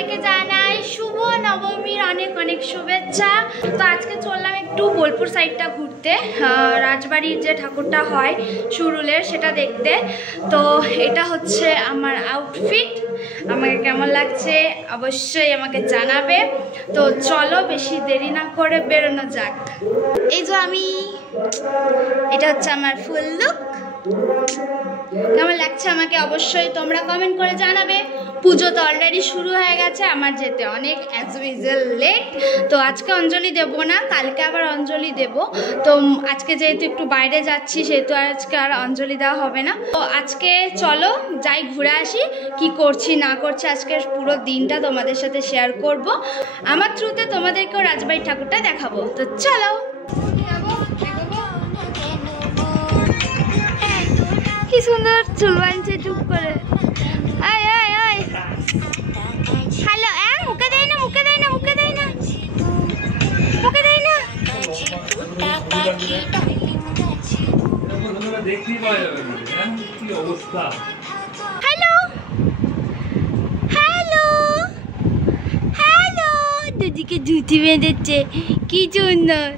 সবাইকে জানাই শুভ নবমীর অনেক অনেক শুভেচ্ছা। তো আজকে চললাম একটু বোলপুর সাইডটা ঘুরতে, রাজবাড়ির যে ঠাকুরটা হয় সুরুলের সেটা দেখতে। তো এটা হচ্ছে আমার আউটফিট, আমাকে কেমন লাগছে অবশ্যই আমাকে জানাবে। তো চলো বেশি দেরি না করে বেরোনো যাক। এই যে আমি, এটা হচ্ছে আমার ফুল লুক। কেমন লাগছে আমাকে অবশ্যই তোমরা কমেন্ট করে জানাবে। পুজো তো অলরেডি শুরু হয়ে গেছে, আমার যেতে অনেক অ্যাজ ইউজুয়াল লেট। তো আজকে অঞ্জলি দেব না, কালকে আবার অঞ্জলি দেব। তো আজকে যেহেতু একটু বাইরে যাচ্ছি সেহেতু আজকে আর অঞ্জলি দেওয়া হবে না। তো আজকে চলো যাই ঘুরে আসি, কি করছি না করছি আজকে পুরো দিনটা তোমাদের সাথে শেয়ার করব। আমার থ্রুতে তোমাদেরকেও রাজবাড়ির ঠাকুরটা দেখাবো। তো চলো। কি সুন্দর চুল বানছে চুপ করে। আয় আয় আয়, হ্যালো। মুখে দেয় না, মুখে দেয় না, মুখে দেয় না, মুখে দেয় না। হ্যালো হ্যালো হ্যালো, দুদিকে জুতি বেঁধেছে, কি সুন্দর।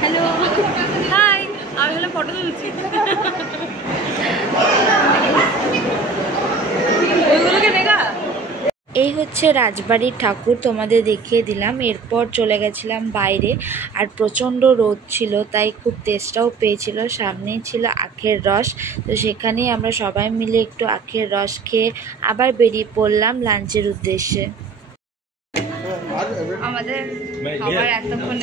হ্যালো হাই, আমি হলে ফটো তুলছি। এই হচ্ছে রাজবাড়ির ঠাকুর, তোমাদের দেখিয়ে দিলাম। এরপর চলে গেছিলাম বাইরে, আর প্রচণ্ড রোদ ছিল তাই খুব তেষ্টাও পেয়েছিল। সামনেই ছিল আখের রস, তো সেখানেই আমরা সবাই মিলে একটু আখের রস খেয়ে আবার বেরিয়ে পড়লাম লাঞ্চের উদ্দেশ্যে। আমাদের খাবার এতক্ষণ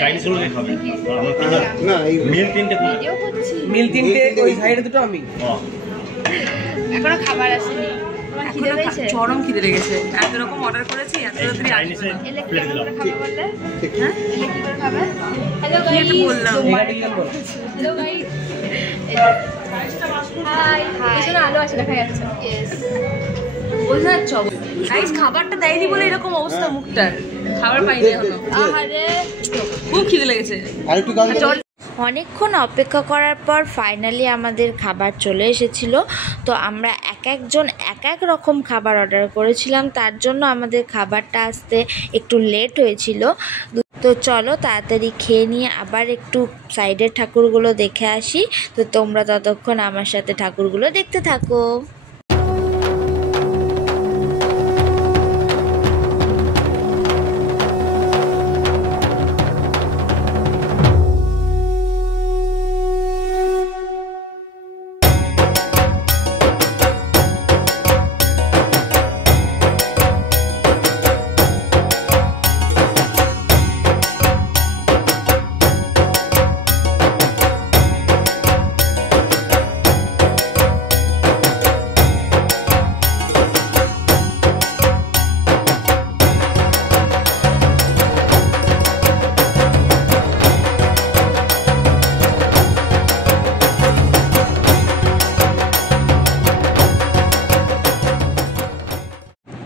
এখনো খাবার আসেনি। চরম খিদে লেগেছে, এত রকম অর্ডার করেছি, এত তাড়াতাড়ি আসবে না। এলে কি করে খাবে বললে? হ্যাঁ, এলে কি করে খাবে? হ্যালো গাইস, বললাম হ্যালো গাইস। হাই হাই, এখানে আলো আছে দেখা যাচ্ছে। ইয়েস, বোঝা যাচ্ছে। গাইস খাবারটা দেয়নি বলে এরকম অবস্থা মুখটার, খাবার পাইনি এখনো। আহারে খুব খিদে লেগেছে। আরেকটু জল। অনেকক্ষণ অপেক্ষা করার পর ফাইনালি আমাদের খাবার চলে এসেছিল। তো আমরা এক একজন এক এক রকম খাবার অর্ডার করেছিলাম, তার জন্য আমাদের খাবারটা আসতে একটু লেট হয়েছিল। তো চলো তাড়াতাড়ি খেয়ে নিয়ে আবার একটু সাইডের ঠাকুরগুলো দেখে আসি। তো তোমরা ততক্ষণ আমার সাথে ঠাকুরগুলো দেখতে থাকো।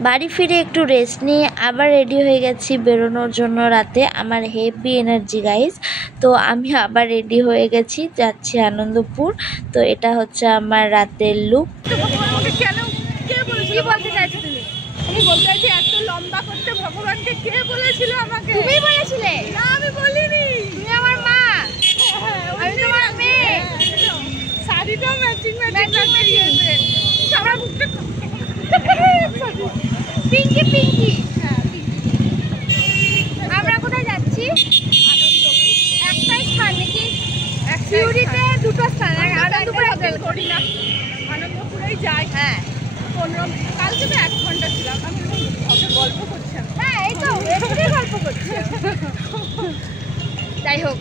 বাড়ি ফিরে একটু রেস্ট নিয়ে আবার রেডি হয়ে গেছি বেরোনোর জন্য রাতে। আমার হেভি এনার্জি গাইস। তো আমি আবার রেডি হয়ে গেছি, যাচ্ছি আনন্দপুর। তো এটা হচ্ছে আমার রাতের লুক। কি বলতে চাইছো তুমি? আমি বলতে চাইছি এত লম্বা করতে ভগবানকে কে বলেছিল আমাকে? তুমি বলেছিলে? না আমি বলিনি। তুমি আমার মা, আমি তোমার মেয়ে। শাড়িটাও ম্যাচিং দিয়েছে। আমার মুখটা পিঙ্কি পিঙ্কি। আমরা কোথায় যাচ্ছি? একটাই স্থান নাকি? সিউড়িতে দুটো স্থান, আনন্দপুরে করি না, আনন্দপুরেই যাই। হ্যাঁ 15 কালকে তো 1 ঘন্টা ছিলাম। আমি ওকে গল্প করছিলাম। হ্যাঁ এই তো এখানে গল্প করছি। যাই হোক,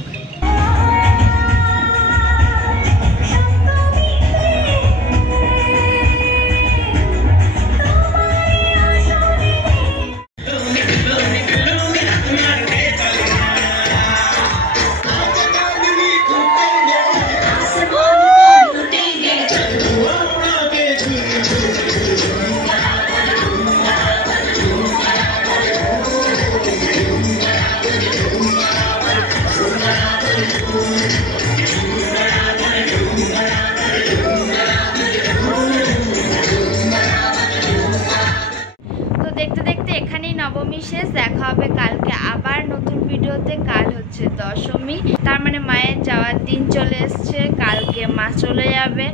দেখতে দেখতে এখানেই নবমী শেষ। দেখা হবে কালকে আবার নতুন ভিডিওতে। কাল হচ্ছে দশমী, তার মানে মায়ের যাওয়ার দিন চলে এসছে। কালকে মা চলে যাবে,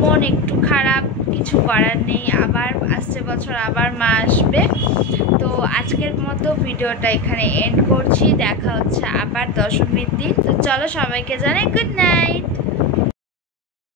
মন একটু খারাপ, কিছু করার নেই। আবার আসছে বছর আবার মা আসবে। তো আজকের মতো ভিডিওটা এখানে এন্ড করছি। দেখা হচ্ছে আবার দশমীর দিন। তো চলো সবাইকে জানাই গুড নাইট।